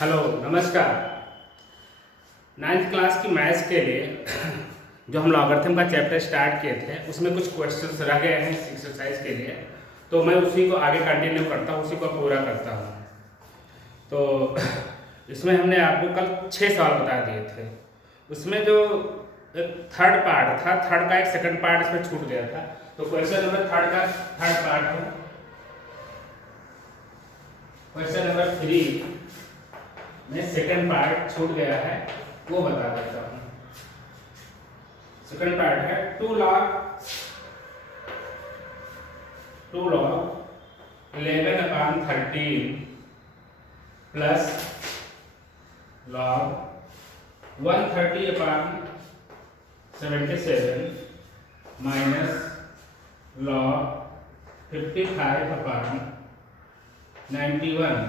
Hello नमस्कार। Ninth class की maths के लिए जो हम लॉगरिथम का चैप्टर स्टार्ट किए थे उसमें कुछ क्वेश्चंस रह गए हैं इस एक्सरसाइज के लिए, तो मैं उसी को आगे कंटिन्यू करता हूँ, उसी को पूरा करता हूँ। तो इसमें हमने आपको कल 6 सवाल बता दिए थे। उसमें जो थर्ड पार्ट था, थर्ड का एक सेकंड पार्ट इसमें छूट गया था। तो क्वेश्चन नंबर थर्ड का थर्ड पार्ट है, क्वेश्चन नंबर 3 में सेकंड पार्ट छूट गया है, वो बता देता हूँ। सेकंड पार्ट है 2 log 11/13 plus log 130/77 minus log 55/91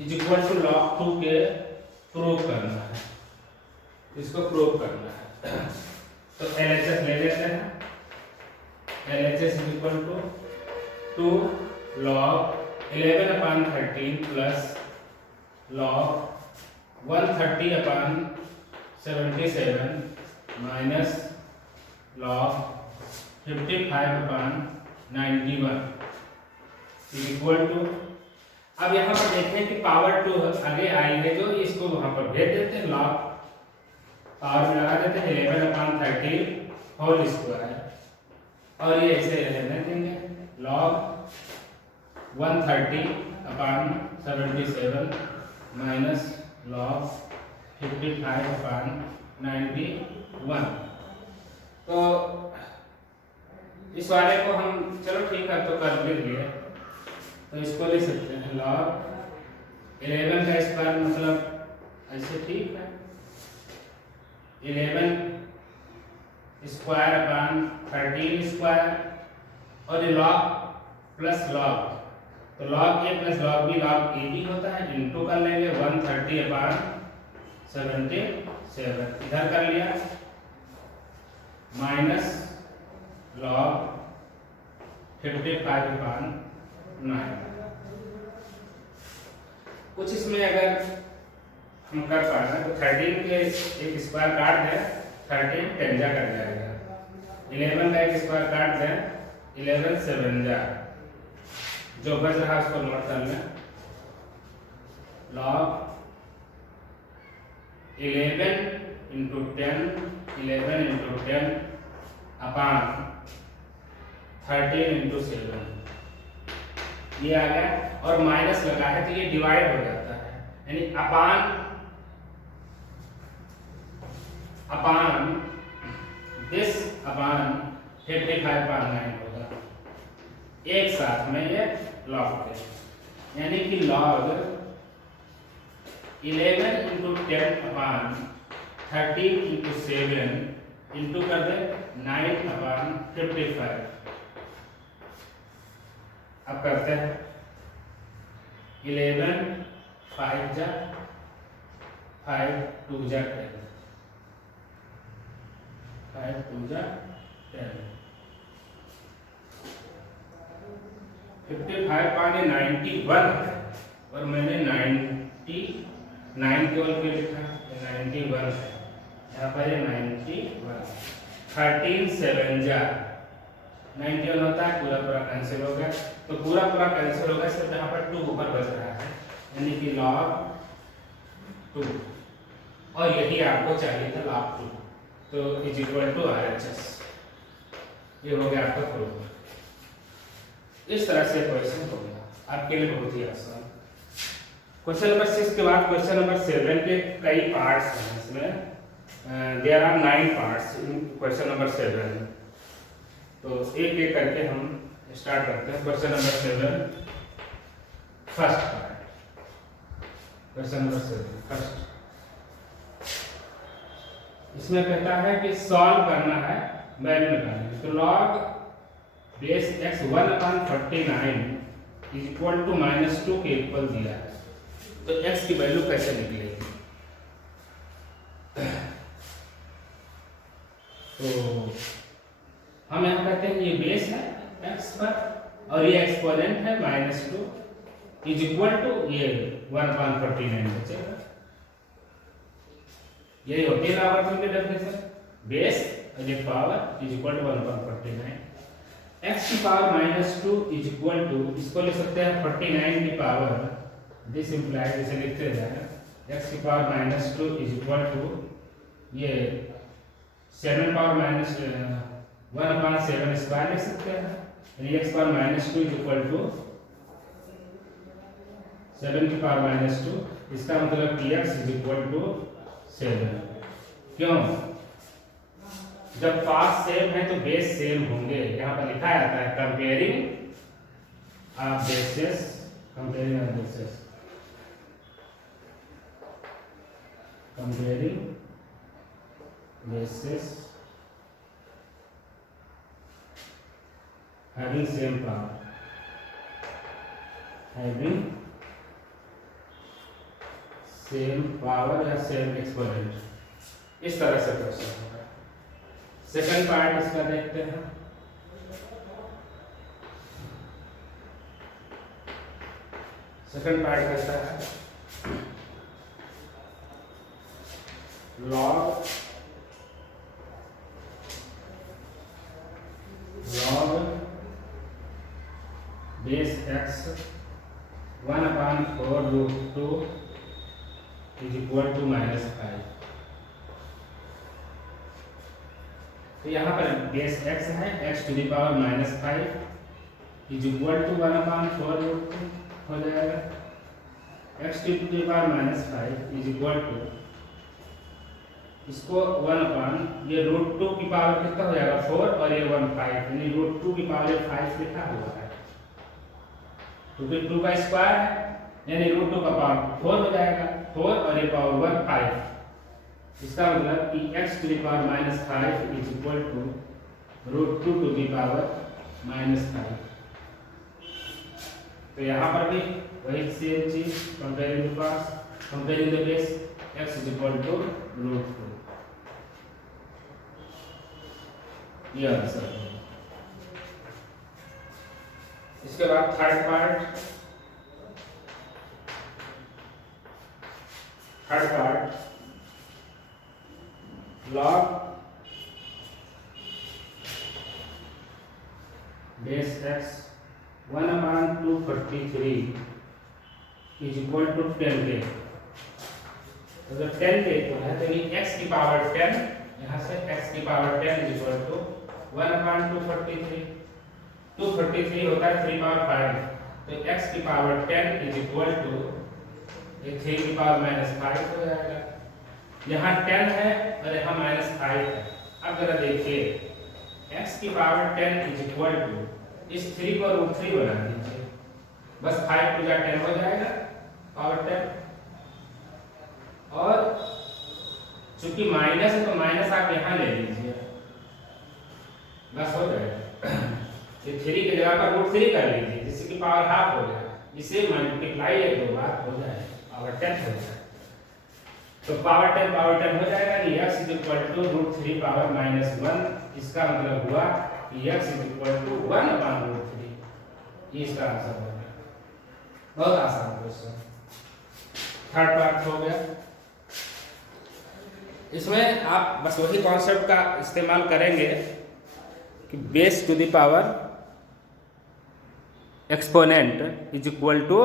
is equal to log 2 के प्रूव करना है, इसको प्रूव करना है। तो LHS ले लेते हैं। LHS is equal to 2 log 11/13 plus log 130/77 minus log 55/91 is equal to, अब यहाँ पर देखें कि पावर 2 आगे आई है जो, इसको वहां पर भेज देते हैं, log पावर में लगा देते हैं 11/13 होल स्क्वायर, और ये ऐसे रहने देंगे log 130/77 माइनस log 55/91। तो इस वाले को हम चलो ठीक है तो कर लिए, तो इसको लिख सकते हैं log 11 का स्क्वायर मतलब ऐसे, ठीक है, 11 स्क्वायर अपॉन 13 स्क्वायर, और ये log प्लस log, तो log a plus log b log a b होता है, इनटू कर लेंगे 130/77 इधर कर लिया, माइनस log 55/9। कुछ इसमें अगर हम कर पाए तो 13 के एक स्क्वायर काट दें, 13 10 कर जाएगा, 11 का एक स्क्वायर काट दें, 11 7 जो बच रहा उसको नोट कर लें, log 11 इंटू 10 अपॉन 13 इंटू 7 ये आ गया, और माइनस लगा है तो ये डिवाइड हो जाता है, यानी अपान दिस अपान 55/9 होगा, एक साथ में ये लॉग थे, यानी कि log 11 into 10 upon 13 into 7 into कर दे 9/55। अब करते हैं 11 5 5 2 10 5 2 10 55 पाने 91 है, और मैंने 99 केवल पे लिखा, 91 है यहाँ पर, 91 13 7 91 होता है, पूरा पूरा कैंसिल हो गया, तो पूरा पूरा कैंसिल हो गया, सिर्फ यहाँ पर 2 ऊपर बच रहा है, यानी कि log 2, और यही आपको चाहिए था log 2, तो इज इक्वल टू RHS। ये हो गया आपका प्रूफ। इस तरह से क्वेश्चन हो गया आपके लिए बहुत ही आसान। क्वेश्चन नंबर 6 के बाद क्वेश्चन नंबर 7 के कई पार्ट्स हैं, इसमें there are 9 parts in question number 7। तो एक एक करके हम स्टार्ट करते हैं। Question number 7 first part, question number 7 first, इसमें कहता है कि सॉल्व करना है, वैल्यू निकालनी है। तो log base x 1/49 is equal to -2 के इक्वल दिया है, तो x की वैल्यू कैसे निकलेगी? तो हम यहाँ कहते हैं ये बेस है x पर, और ये एक्सपोनेंट है -2, इज इक्वल टू ये 1/49 बचेगा। यही होती है लाभार्थी की डेफिनेशन, बेस और ये power is equal to 1/49। x की पावर -2 इज इक्वल टू, इसको लिख सकते हैं 49 की पावर, दिस इंप्लाइज, इसे लिखते जाए x की पावर -2 इज इक्वल टू ये 7 पावर -1/7 स्क्वायर लिख सकते हैं, यानी x power -2 is equal to 7 की पावर -2, इसका मतलब कि x इज इक्वल टू 7। क्यों? जब पास सेम है तो बेस सेम होंगे। यहाँ पर लिखा जाता है comparing bases, comparing bases, comparing bases having same power, having same power या same exponent, इस तरह से क्वेश्चन होगा। सेकंड पार्ट इसका देखते हैं। सेकंड पार्ट कैसा है, log base x 1/4√2 is equal to -5। तो यहाँ पर बेस x है, x to the power -5 is equal to 1/4√2 हो जाएगा। x to the power -5 is equal to, इसको 1 ये √2 की पावर कितना हो जाएगा 4 और ये 1 5, यानी √2 की पावर 5 लिखा हुआ है, तो फिर 2 का स्क्वायर है, यानी √2 का पावर 4 हो जाएगा, 4 और ये पावर 1 5। इसका मतलब कि x to the power -5 is equal to √2 to the power -5। तो यहाँ पर भी वही सेम चीज, comparing the powers, comparing the base, x is equal to √2, ये आंसर है। इसके बाद third part, log base x 1/243 is equal to 10k। अगर 10k तो है तो ये x की पावर 10, यहाँ से x की पावर 10 इज इक्वल टू 1/243, 243 होता है 3 पावर 5, तो x की पावर 10 इज इक्वल टू 3 की पावर -5 हो जाएगा। यहाँ 10 है और यहाँ -5 है। अब जरा देखिए, x की पावर 10 इज इक्वल टू, इस 3 को √3 बना दीजिए, बस 5 टू 10 हो जाएगा पावर 10, और चूंकि माइनस है तो माइनस आप यहाँ ले लीजिए, बस हो जाएगा। ये 3 की जगह पर √3 कर लीजिए, जिससे कि पावर हाफ हो जाए, इसे मल्टीप्लाई 2 बार हो जाए, पावर 10 हो जाए, तो पावर 10 हो जाएगा। x is equal to √3 power -1, इसका मतलब हुआ कि x इज इक्वल टू 1/√3, ये इसका आंसर होगा। बहुत आसान क्वेश्चन। थर्ड पार्ट हो गया। इसमें आप बस वही कॉन्सेप्ट का इस्तेमाल करेंगे कि base to the power exponent is equal to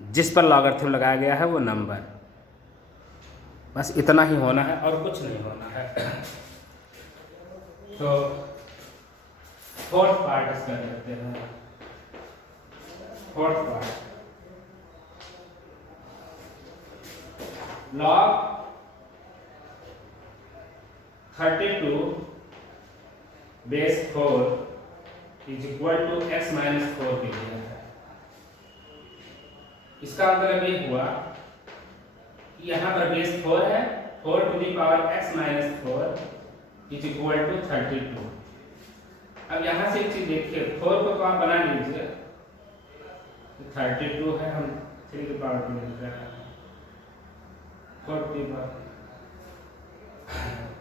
जिस पर लॉगरिथम लगाया गया है वो नंबर, बस इतना ही होना है और कुछ नहीं होना है। तो फोर्थ पार्ट इसका करते हैं। Fourth part, log 32 base 4 is equal to x - 4 के लिए है। इसका मतलब ये हुआ कि यहाँ पर बेस 4 है, 4 to the power x - 4 is equal to 32। अब यहाँ से एक चीज देखिए, 4 को तो आप बना लीजिए, 32 है, हम 3 की पावर 2 लिख रहे हैं, 4 की पावर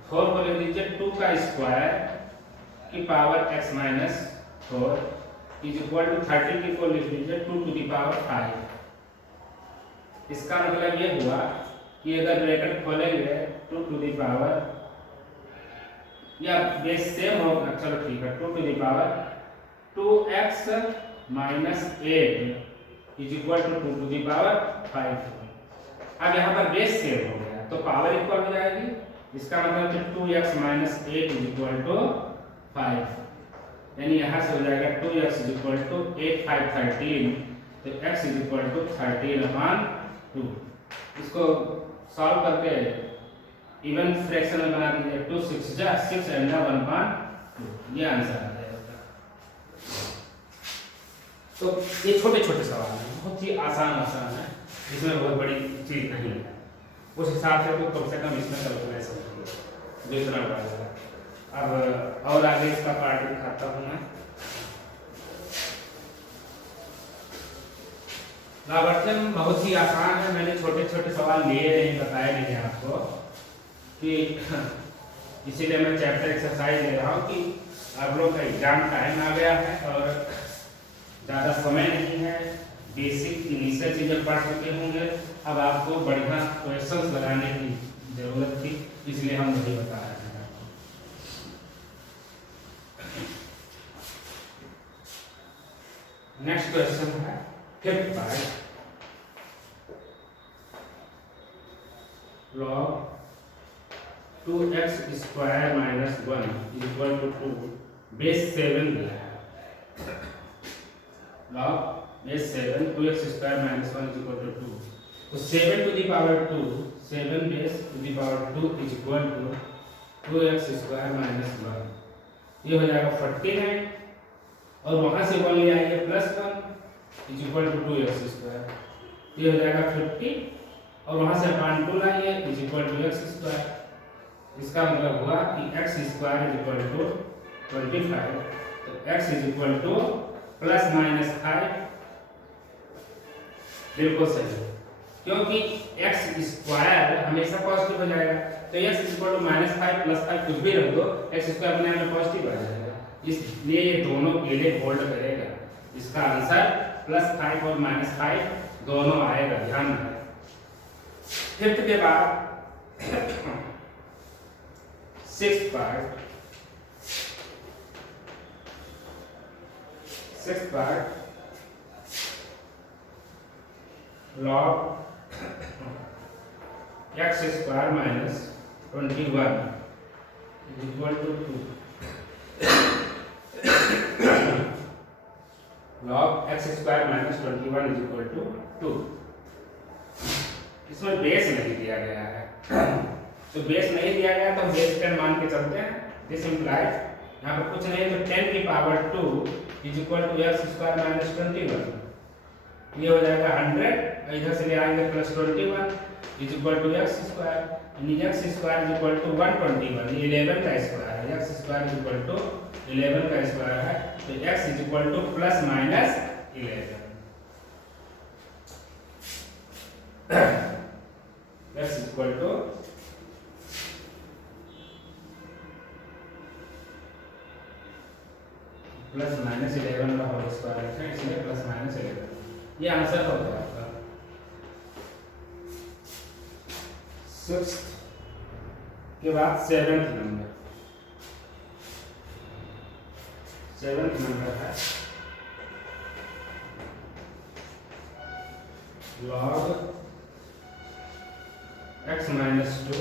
4 को लिख दीजिए 2 का स्क्वायर की power x - 4 is equal to 30 की को लिख लीजिए 2 टू द पावर 5। इसका मतलब ये हुआ कि अगर ब्रैकेट खोलेंगे 2 टू द पावर या बेस सेम होगा, चलो ठीक है 2 to the power 2x minus 8 is equal to 2 to the power 5। अब यहाँ पर बेस सेम हो गया तो पावर इक्वल हो जाएगी। इसका मतलब कि 2x minus 8 is equal to 5, यानी यहाँ से हो जाएगा 2x इज इक्वल टू 8 5 13, तो x इज इक्वल टू 13/2। इसको सॉल्व करके इवन फ्रैक्शन में बना दीजिए, 2 6 जा 6 एंड 1/2, ये आंसर आ जाएगा। तो ये छोटे छोटे सवाल हैं, बहुत ही आसान है, इसमें बहुत बड़ी चीज नहीं है। उस हिसाब से तो कम से कम इसमें कैलकुलेशन जो इतना पड़ेगा। अब और आगे इसका पार्ट दिखाता हूँ मैं। लाभार्थी बहुत ही आसान है, मैंने छोटे छोटे सवाल लिए नहीं, बताए नहीं आपको कि इसीलिए मैं चैप्टर एक्सरसाइज ले रहा हूँ कि आप लोग का एग्जाम टाइम आ गया है और ज़्यादा समय नहीं है, बेसिक इनिशियल चीज़ें पढ़ चुके होंगे। अब आपको बढ़िया क्वेश्चंस लगाने की जरूरत थी, इसलिए हम वही बता रहे हैं। नेक्स्ट क्वेश्चन है 5th part, log 2x square minus 1 is equal to 2 base 7 दिया है। log base 7 2x square minus 1 is equal to 2, तो 7 to the power 2 7 base to the power 2 is equal to 2x square minus 1, ये हो जाएगा 49 और वहां से 1 ले आएंगे +1 is equal to 2x square, ये हो जाएगा 50 और वहां से अपान 2 लाइए is equal to x square. इसका मतलब हुआ कि x square is equal to 25, तो x इज इक्वल टू ±5, बिल्कुल सही, क्योंकि x स्क्वायर हमेशा पॉजिटिव हो जाएगा, तो x इज इक्वल टू -5 +5 कुछ भी रख दो, x स्क्वायर अपने आप में पॉजिटिव आ जाएगा, इसलिए ये दोनों के लिए होल्ड करेगा। इसका आंसर +5 और -5 दोनों आएगा, ध्यान रखें। 5th के बाद 6th part, 6th part log x square minus 21 is equal to 2, log x square minus 21 is equal to 2। इसमें बेस नहीं दिया गया है, तो बेस नहीं दिया गया तो बेस 10 मान के चलते हैं। दिस इंप्लाइज यहाँ पर कुछ नहीं तो 10 की power 2 is equal to x square minus 21, ये हो जाएगा 100, इधर से ले आएंगे +21 is equal to x square, यानी x square is equal to 121, ये 11 का स्क्वायर है, x square is equal to 11 का स्क्वायर है, तो x is equal to ±11 x is equal to +-11 का होल स्क्वायर है, इसलिए +-11, ये आंसर होगा आपका। 6th के बाद 7th नंबर, 7th नंबर है log x minus 2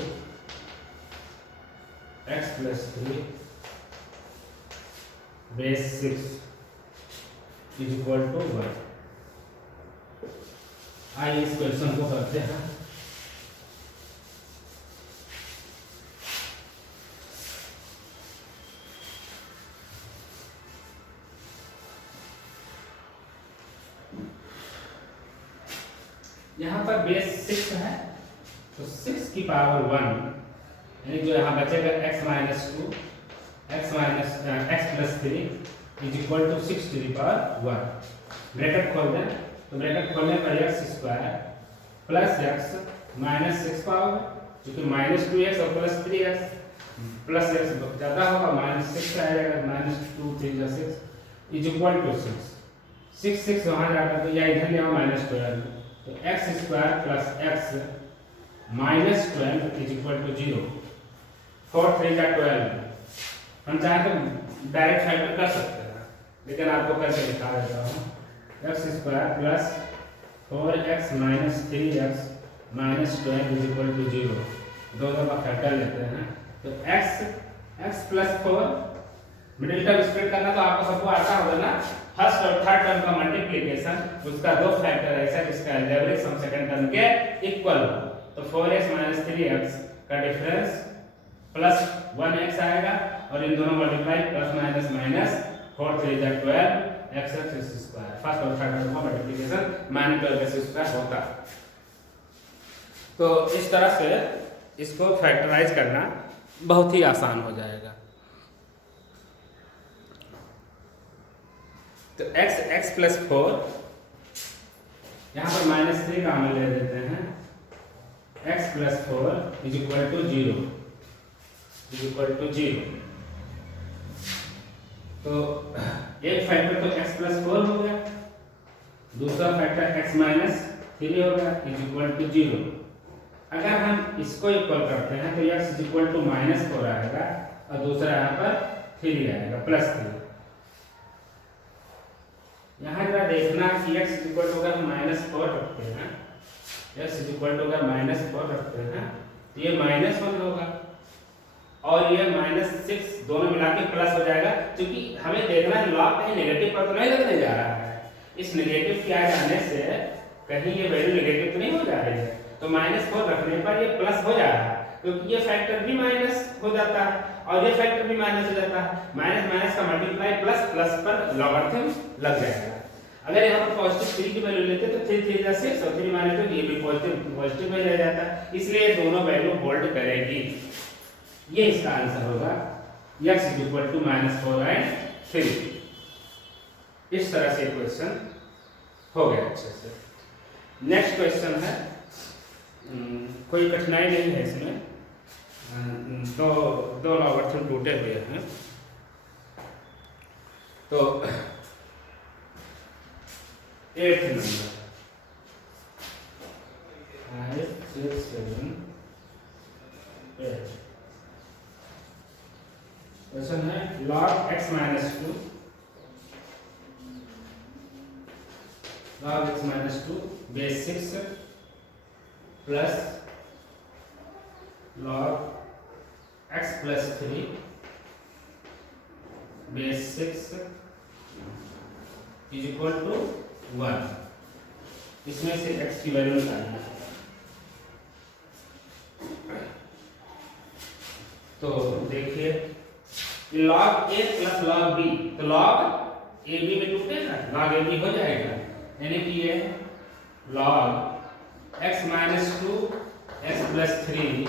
x plus 3 base 6 is equal to 1। आइए इस क्वेश्चन को करते हैं। यहाँ पर बेस 6 है, तो 6 की पावर 1 यानी जो यहाँ बचेगा x minus 2 x plus 3 is equal to 6 to the power 1। Bracket खोल दें, तो ब्रैकेट खोलने पर x square plus x minus 6 power, क्योंकि -2x और +3x प्लस x ज़्यादा होगा, -6 आएगा, -2 3 6 इज इक्वल टू 6। 6 वहाँ जाता तो या इधर ले आओ -12, तो x square plus x -12 is equal to 0। 4 3 जा 12। हम चाहे तो डायरेक्ट फैक्टर कर सकते हैं, लेकिन आपको करके दिखा देता हूँ। X square plus 4x minus 3x minus 12 is equal to 0। दो दफा फैक्टर लेते हैं तो x plus 4 middle term split करना तो आपको सबको आता होगा ना। फर्स्ट और थर्ड टर्म का मल्टीप्लिकेशन, उसका दो फैक्टर ऐसा जिसका अलजेब्रिक सम सेकंड टर्म के इक्वल हो। तो 4x माइनस 3x का डिफरेंस प्लस 1x आएगा और इन दोनों मल्टीप्लाई प्लस माइनस माइनस 4 3 जा 12 x स्क्वायर। फर्स्ट और थर्ड टर्म का मल्टीप्लिकेशन -12x स्क्वायर होता। तो इस तरह से इसको फैक्टराइज करना बहुत ही आसान हो जाएगा। तो x प्लस 4 यहाँ पर -3 का अमल ले देते हैं। x plus 4 is equal to 0 तो एक फैक्टर तो x प्लस 4 हो गया, दूसरा फैक्टर x माइनस 3 हो गया इज इक्वल टू 0। अगर हम इसको इक्वल करते हैं तो x इज इक्वल टू -4 आएगा और दूसरा यहाँ पर 3 आएगा प्लस 3। यहाँ जरा देखना कि x इज इक्वल टू अगर -4 रखते हैं, x इज इक्वल टू अगर -4 रखते हैं तो ये -1 होगा और ये -6 दोनों मिला के प्लस हो जाएगा, क्योंकि हमें देखना है लॉग कहीं नेगेटिव पर तो नहीं लगने जा रहा है। इस नेगेटिव के आ जाने से कहीं ये वैल्यू नेगेटिव तो नहीं हो जा रही है, तो -4 रखने पर ये प्लस हो जा रहा है, क्योंकि ये फैक्टर भी माइनस हो जाता है और ये फैक्टर भी माइनस हो जाता है। माइनस माइनस का मल्टीप्लाई प्लस प्लस पर लॉगरिथम लग जाएगा। अगर यहाँ पर पॉजिटिव 3 की वैल्यू लेते तो 3 3 जा 6 और 3 माइनस 2 ये भी पॉजिटिव में रह जाता, इसलिए दोनों वैल्यू होल्ड करेगी। ये इसका आंसर होगा x is equal to -4 and 3। इस तरह से क्वेश्चन हो गया अच्छे से। नेक्स्ट क्वेश्चन है, कोई कठिनाई नहीं है इसमें, दो लॉगरिथम टूटे हुए हैं। तो 8th नंबर 5 6 7 8 क्वेश्चन है log x minus 2 base 6 plus log x plus 3 base 6 is equal to 1। इसमें से x की वैल्यू निकालना है। तो देखिए log a plus log b, तो log a b में टूटेगा, log a b हो जाएगा, यानी कि ये log x minus 2 x plus 3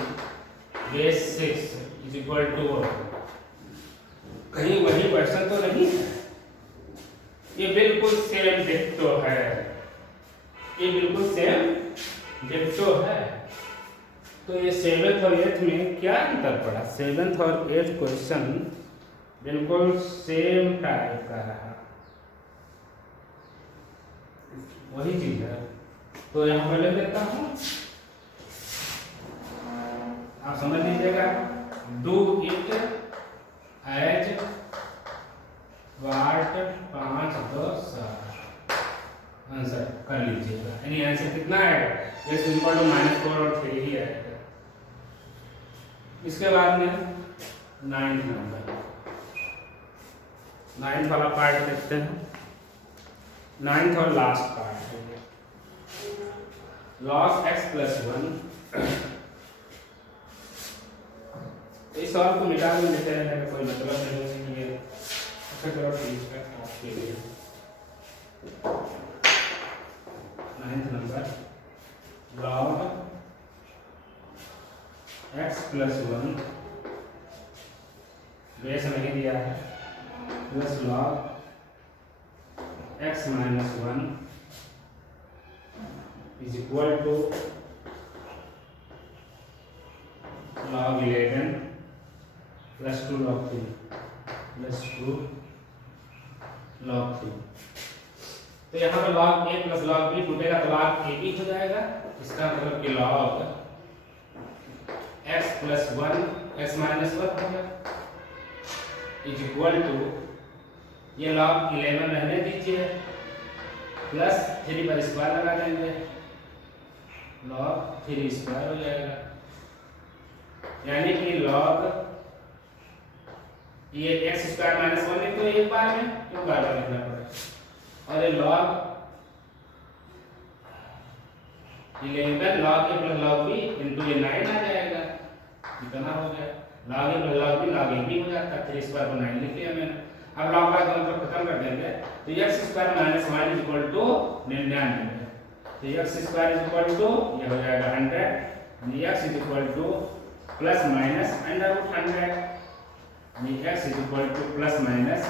base 6 is equal to 1। कहीं वही क्वेश्चन तो नहीं है, ये बिल्कुल सेम डिक्टो है, ये बिल्कुल सेम डिक्टो है। तो ये 7th और 8th में क्या अंतर पड़ा? 7th और 8th क्वेश्चन बिल्कुल सेम टाइप का रहा, वही चीज है। तो यहाँ पर लिख देता हूँ, आप समझ लीजिएगा। Do it as what 5 2 7 answer कर लीजिएगा। यानी आंसर कितना आएगा? x इक्वल टू -4 और 3 ही आएगा। इसके बाद में 9th नंबर, 9th वाला पार्ट देखते हैं। 9th और लास्ट पार्ट है log x प्लस 1। इस सवाल को मिटा के लिखते रहने का कोई मतलब नहीं है। अच्छा चलो ठीक है, आपके लिए 9th number log x plus 1 base नहीं दिया है plus log x minus 1 is equal to log 11 plus 2 log 3 plus 2 log 3। तो यहाँ पर log a plus log b टूटेगा तो log a b हो जाएगा। इसका मतलब कि log x plus 1 x minus 1 होगा इज इक्वल टू, ये log 11 रहने दीजिए, प्लस 3 पर स्क्वायर लगा देंगे, log 3 स्क्वायर हो जाएगा। यानी कि log ये x स्क्वायर माइनस 1 लिख दो एक बार में, क्यों बार बार लिखना पड़ेगा, और ये log 11 log a plus log b into ये 9 आ जाएगा, इतना हो गया। log a plus log b log a b हो जाता है, 3 स्क्वायर को 9 लिख लिया मैंने। अब log का दोनों तरफ खत्म कर देंगे तो x square minus 1 is equal to 99, तो x square is equal to ये हो जाएगा 100, x is equal to plus minus under root 100, x is equal to plus minus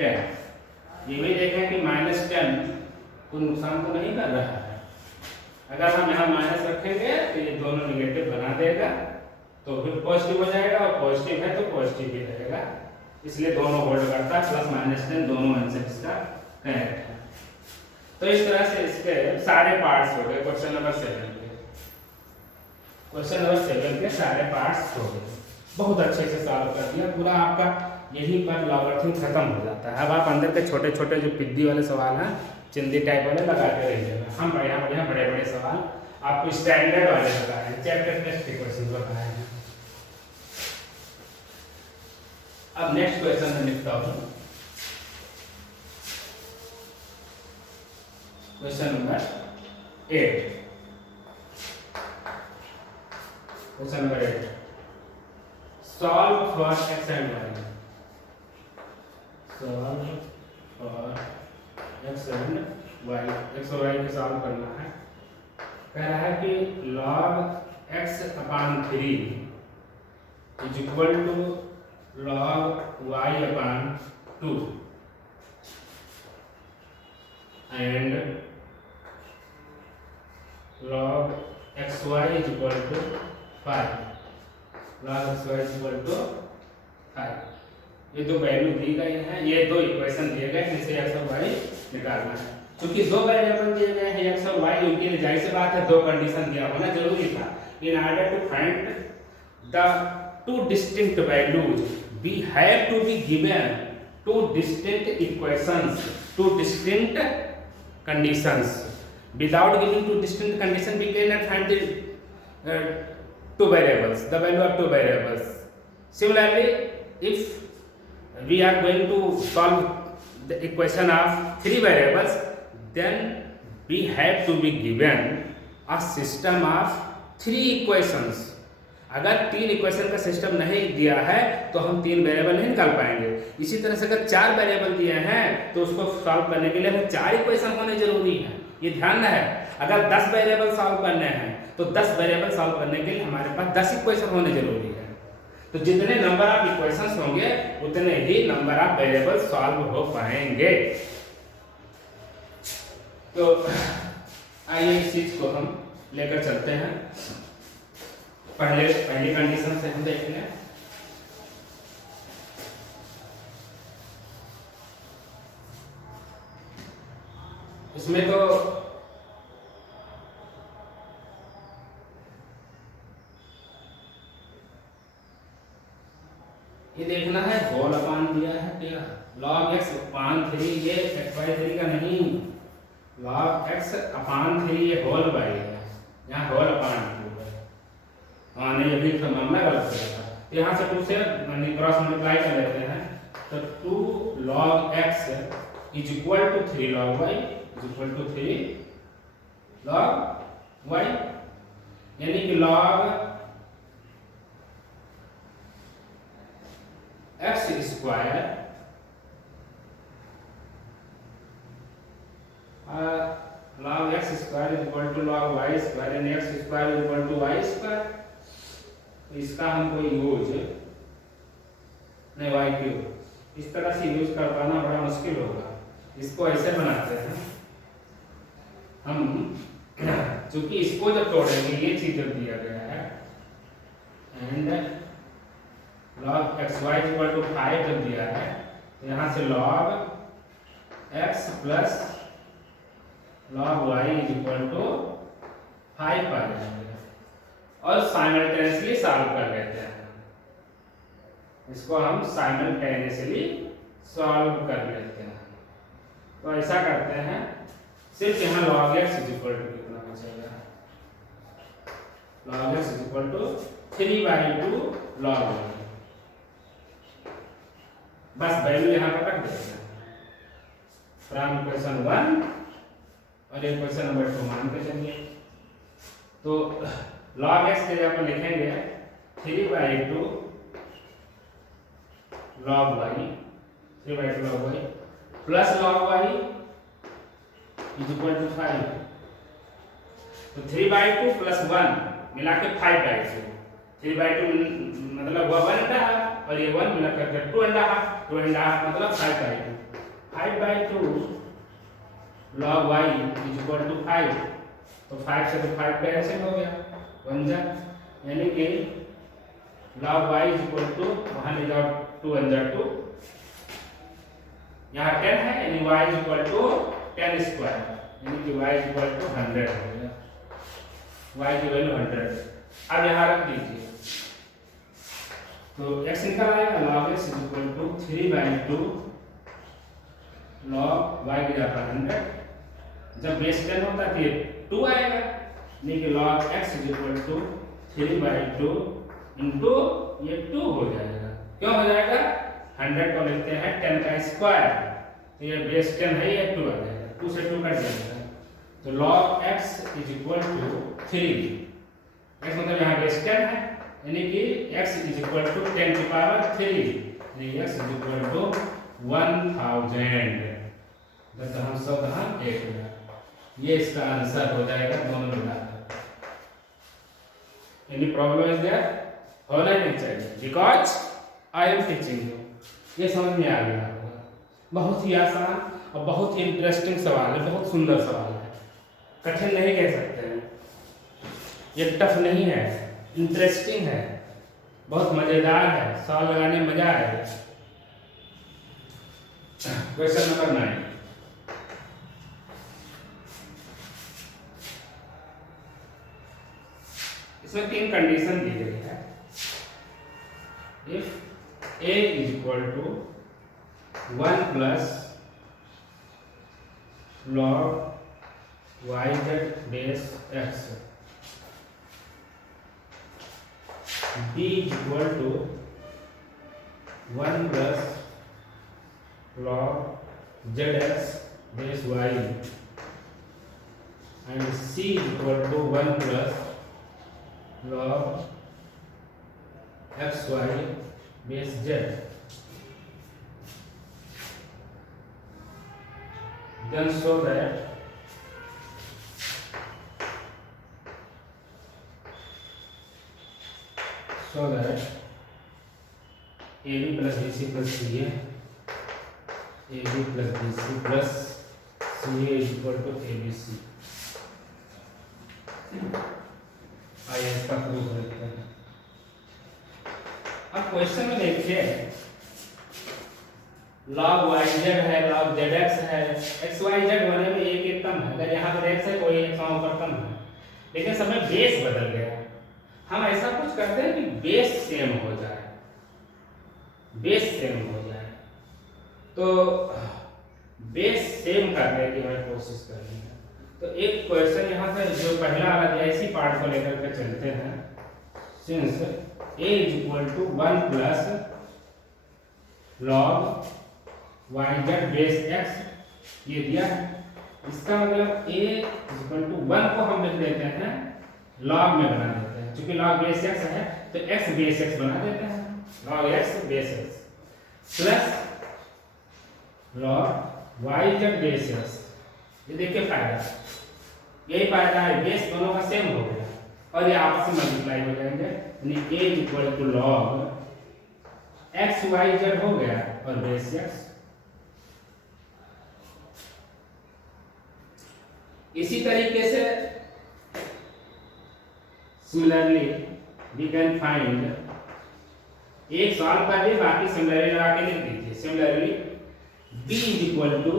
10। ये भी देखें कि -10 को नुकसान तो नहीं कर रहा है। अगर हम यहाँ माइनस रखेंगे तो ये दोनों निगेटिव बना देगा, तो फिर पॉजिटिव हो जाएगा, और पॉजिटिव है तो पॉजिटिव ही रहेगा, इसलिए दोनों होल्ड करता है। प्लस -10 दोनों आंसर इसका करेक्ट है। तो इस तरह से इसके सारे पार्ट्स हो गए क्वेश्चन नंबर 7 के। क्वेश्चन नंबर 7 के सारे पार्ट्स हो गए, बहुत अच्छे से सॉल्व कर दिया पूरा। आपका यहीं पर लॉगरिथम खत्म हो जाता है। अब आप अंदर के छोटे छोटे जो पिद्दी वाले सवाल हैं, चिंदी टाइप वाले लगाते रहिएगा। हम बढ़िया बढ़िया बड़े बड़े सवाल आपको स्टैंडर्ड वाले बताए हैं, चैप्टर टेस्ट के क्वेश्चन बताए हैं। अब नेक्स्ट क्वेश्चन में लिखता हूँ, question number 8। Question number 8, solve for x and y। Solve for x and y, x और y को सॉल्व करना है। कह रहा है कि log x upon 3 is equal to log y upon 2 and log xy is equal to 5। log xy is equal to 5। ये दो वैल्यू दी गई हैं, ये दो इक्वेशन दिए गए हैं, इनसे x और y निकालना है। क्योंकि दो वेरिएबल दिए गए हैं x और y, उनके लिए जाहिर सी बात है दो कंडीशन दिया होना जरूरी था। In order to find the two distinct values we have to be given two distinct equations, two distinct conditions. Without giving two distinct condition we can not find the two variables, the value of two variables. Similarly, if we are going to solve the equation of three variables, then we have to be given a system of three equations. अगर तीन equation का system नहीं दिया है तो हम तीन variable नहीं निकाल पाएंगे। इसी तरह से अगर चार वेरिएबल दिए हैं तो उसको सॉल्व करने के लिए हमें चार इक्वेशन होने जरूरी है, ये ध्यान है। अगर 10 वेरिएबल सॉल्व करने हैं तो 10 वेरिएबल सॉल्व करने के लिए हमारे पास 10 इक्वेशन होने जरूरी है। तो जितने नंबर ऑफ इक्वेशंस होंगे उतने ही नंबर ऑफ वेरिएबल सॉल्व हो पाएंगे। तो आइए इस चीज को हम लेकर चलते हैं। पहली कंडीशन से हम देखते हैं। इसमें तो ये देखना है होल अपान दिया है क्या, log x अपान 3, ये x बाई 3 का नहीं, log x अपान 3 ये होल बाई है, यहाँ होल अपान 2 है। हाँ नहीं, अभी तो मामला गलत है। तो यहाँ से 2 से क्रॉस मल्टीप्लाई कर लेते हैं, तो 2 log x is equal to 3 log y is equal to 3 log y, यानी कि log x square log x square is equal to log y square and x square is equal to y square. तो इसका हमको use नहीं, y cube इस तरह से use कर पाना बड़ा मुश्किल होगा। इसको ऐसे बनाते हैं हम, क्योंकि इसको जब तोड़ेंगे ये चीज जब दिया गया है and log xy equal to 5 जब दिया है तो यहाँ से log x plus log y is equal to 5 आ जाएगा। और साइमल्टेनियसली सॉल्व कर लेते हैं, इसको हम साइमल्टेनियसली सॉल्व कर लेते हैं। तो ऐसा करते हैं, सिर्फ यहाँ log x is equal to कितना बचेगा, log x is equal to 3/2 log y, बस वैल्यू यहाँ पर रख देते हैं फ्रॉम इक्वेशन 1 और इक्वेशन नंबर 2 मान के चलिए। तो log x के जगह पर लिखेंगे 3/2 log y, 3/2 log y plus log y is equal to 5। तो 3/2 प्लस 1 मिला के 5/2, 3/2 मतलब हुआ 1.5 और ये 1 मिला करके 2.5, 2.5 मतलब 5/2, 5/2 log y is equal to 5। तो 5 से तो 5 कैंसिल हो गया, बन जा, यानी कि log y is equal to, वहाँ ले जाओ 2 अंदर 2, यहाँ 10 है यानी y is equal to 10 square, यानी कि y इज इक्वल टू 100 हो गया, y की वैल्यू 100। अब यहाँ रख दीजिए, तो x निकल आएगा, log x is equal to 3/2 log y की जगह 100, जब बेस 10 होता है फिर 2 आएगा, यानी कि log x is equal to 3/2 into ये 2 हो जाएगा। क्यों हो जाएगा, 100 को लिखते हैं 10 का स्क्वायर, तो ये बेस 10 है, ये 2 आ जाएगा, 2 से 2 कट जाएगा। तो log x is equal to 3, x मतलब यहाँ बेस 10 है, यानी कि x इज इक्वल टू 10 की पावर 3, यानी x इज इक्वल टू 1000, दशमलव सौ दशमलव 1000, ये इसका आंसर हो जाएगा दोनों मिलाकर। एनी प्रॉब्लम इज देयर, होना नहीं चाहिए, because I am teaching you. ये समझ में आ गया होगा, बहुत ही आसान और बहुत ही इंटरेस्टिंग सवाल है, बहुत सुंदर सवाल है, कठिन नहीं कह सकते हैं, ये टफ नहीं है, इंटरेस्टिंग है, बहुत मजेदार है, सवाल लगाने में मजा आएगा। क्वेश्चन नंबर 9, इसमें 3 कंडीशन दी गई है। If a is equal to 1 plus log yz base x, b is equal to 1 plus log zx base y, and c is equal to 1 plus log xy base z, then show that AB plus BC plus CA, AB plus BC plus CA is equal to ABC। आइए इसका proof देखते हैं। अब question में देखिए, log yz है, log zx है, xyz होने में एक कम है, अगर यहाँ पर x है कोई एक सम ऊपर कम है, लेकिन समय बेस बदल गया। हम ऐसा कुछ करते हैं कि बेस सेम हो जाए, बेस सेम हो जाए, तो बेस सेम करने की हमें कोशिश करनी है। तो एक क्वेश्चन यहाँ पर जो पहला वाला इसी पार्ट को लेकर के चलते हैं, since a is equal to 1 plus log yz base x ये दिया है, इसका मतलब a इज इक्वल टू 1 को हम लिख देते हैं log में बना देते हैं, क्योंकि log बेस x है तो x बेस x बना देते हैं, log x base x plus log yz base x। ये देखिए फायदा, यही फायदा है, बेस दोनों का सेम हो गया और ये आपस में मल्टीप्लाई हो जाएंगे, यानी a is equal to log x y z हो गया और बेस x। इसी तरीके से सिमिलरली वी कैन फाइंड, एक सॉल्व कर दिए बाकी सिमिलरली लगा के लिख दीजिए। Similarly b is equal to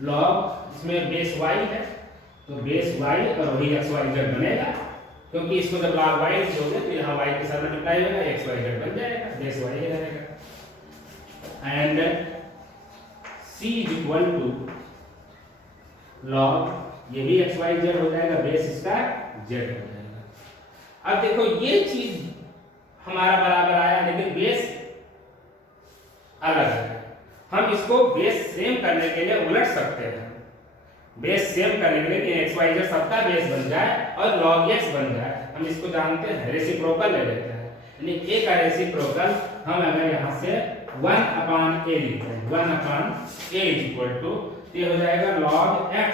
log इसमें बेस वाई है तो बेस वाई और वही एक्स वाई जेड बनेगा, क्योंकि इसको जब लॉग वाई लिखोगे तो यहाँ वाई के साथ मल्टीप्लाई होगा, एक्स वाई जेड बन जाएगा, बेस वाई रहेगा। And c is equal to log, ये भी एक्स वाई जेड हो जाएगा, बेस इसका जेड हो जाएगा। अब देखो ये चीज हमारा बराबर आया, लेकिन बेस अलग है। हम इसको बेस सेम करने के लिए उलट सकते हैं, बेस सेम करने के लिए कि एक्स वाई जेड सबका बेस बन जाए और log x बन जाए। हम इसको जानते हैं, रेसिप्रोकल ले लेते हैं, यानी a का रेसिप्रोकल हम अगर यहाँ से 1/a लिखते हैं, 1/a इज इक्वल टू, ये हो जाएगा log x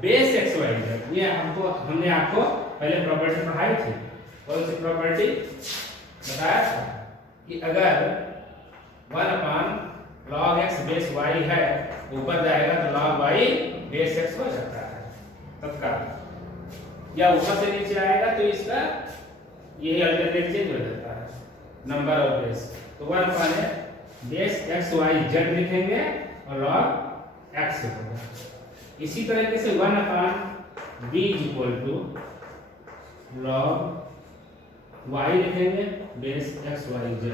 base x y z. ये हमने आपको पहले प्रॉपर्टी पढ़ाई थी, कौन सी प्रॉपर्टी बताया था कि अगर 1/log x बेस y है, ऊपर जाएगा तो log y बेस x हो जाता है तत्काल, या ऊपर से नीचे आएगा तो इसका यही अल्टरनेट चेंज हो जाता है नंबर और बेस। तो 1/a base x y z लिखेंगे और log x होगा। इसी तरीके से 1/b is equal to log y लिखेंगे base x y z,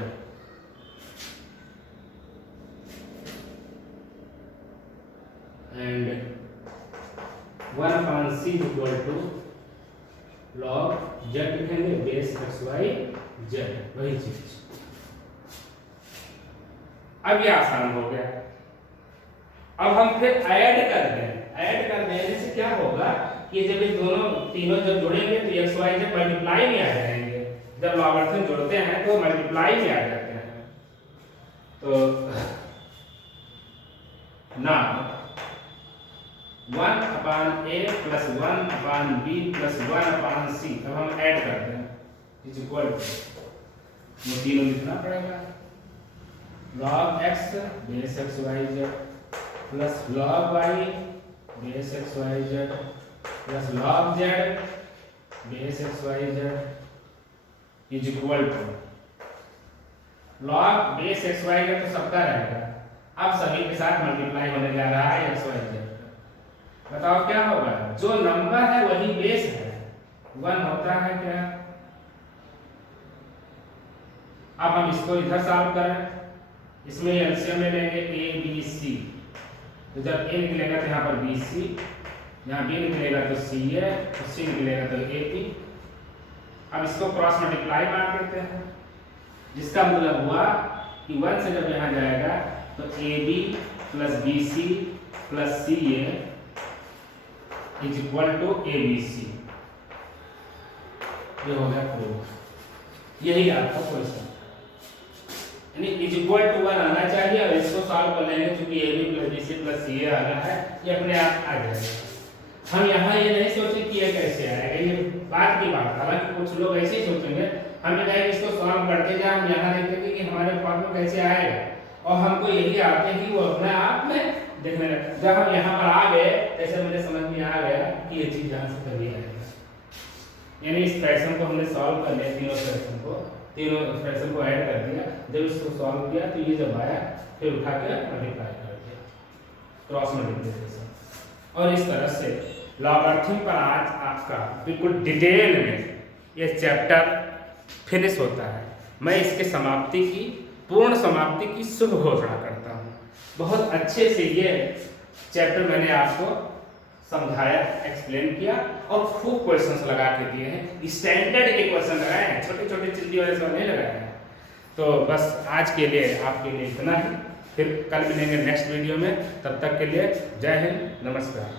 and 1/c is equal to log z लिखेंगे बेस एक्स वाई जेड, वही चीज। अब ये आसान हो गया। अब हम फिर ऐड कर दें, ऐड कर देने से क्या होगा कि जब ये दोनों तीनों जब जुड़ेंगे तो एक्स वाई जेड मल्टीप्लाई में आ जाएंगे, जब लॉगरिथम जोड़ते हैं तो मल्टीप्लाई में आ जाते हैं। तो ना 1/a plus 1/b plus 1/c, अब हम ऐड करते हैं इज इक्वल टू, वो तीनों लिखना पड़ेगा, log x base x y z plus log y base x y z plus log z base x y z is equal to log base x y z तो सबका रहेगा, अब सभी के साथ मल्टीप्लाई होने जा रहा है एक्स वाई जेड। बताओ क्या होगा, जो नंबर है वही बेस है, 1 होता है क्या। अब हम इसको इधर सॉल्व करें, इसमें एलसीएम ले लेंगे a b c, तो जब a निकलेगा तो यहाँ पर b c, यहाँ b निकलेगा तो c a, तो c निकलेगा तो a p। अब इसको क्रॉस मल्टीप्लाई मार देते हैं, जिसका मतलब हुआ कि 1 से जब यहाँ जाएगा तो ab plus b c plus c a is equal to ABC। ये हो गया प्रूफ, यही आपका क्वेश्चन, यानी इज इक्वल टू 1 आना चाहिए और इसको सॉल्व कर लेंगे, क्योंकि AB plus BC plus CA आ रहा है, ये अपने आप आ जाएगा। हम यहाँ ये नहीं सोचे कि ये कैसे आएगा, ये बात की बात, हालांकि कुछ लोग ऐसे ही सोचेंगे, हम ये कहेंगे इसको सॉल्व करते जाए, हम यहाँ देखेंगे कि हमारे प्रॉब्लम कैसे आएगा, और हमको यही आते हैं कि वो अपने आप में देखने लगे। जब हम यहाँ पर आ गए ऐसे मुझे समझ में आ गया कि ये चीज यहाँ से कभी आएगी, यानी इस फ्रैक्शन को हमने सॉल्व कर लिया, तीनों फ्रैक्शन को ऐड कर दिया, जब इसको सॉल्व किया तो ये जब आया फिर उठा के मल्टीप्लाई कर दिया, क्रॉस मल्टीप्लिकेशन। और इस तरह से लॉगरिथम पर आज आपका बिल्कुल डिटेल में ये चैप्टर फिनिश होता है। मैं इसके समाप्ति की, पूर्ण समाप्ति की शुभ घोषणा करता हूँ। बहुत अच्छे से ये चैप्टर मैंने आपको समझाया, एक्सप्लेन किया और खूब क्वेश्चंस लगा के दिए हैं, स्टैंडर्ड के क्वेश्चन लगाए हैं, छोटे छोटे चिंदी वाले सब नहीं लगाए हैं। तो बस आज के लिए आपके लिए इतना ही, फिर कल मिलेंगे नेक्स्ट वीडियो में, तब तक के लिए जय हिंद, नमस्कार।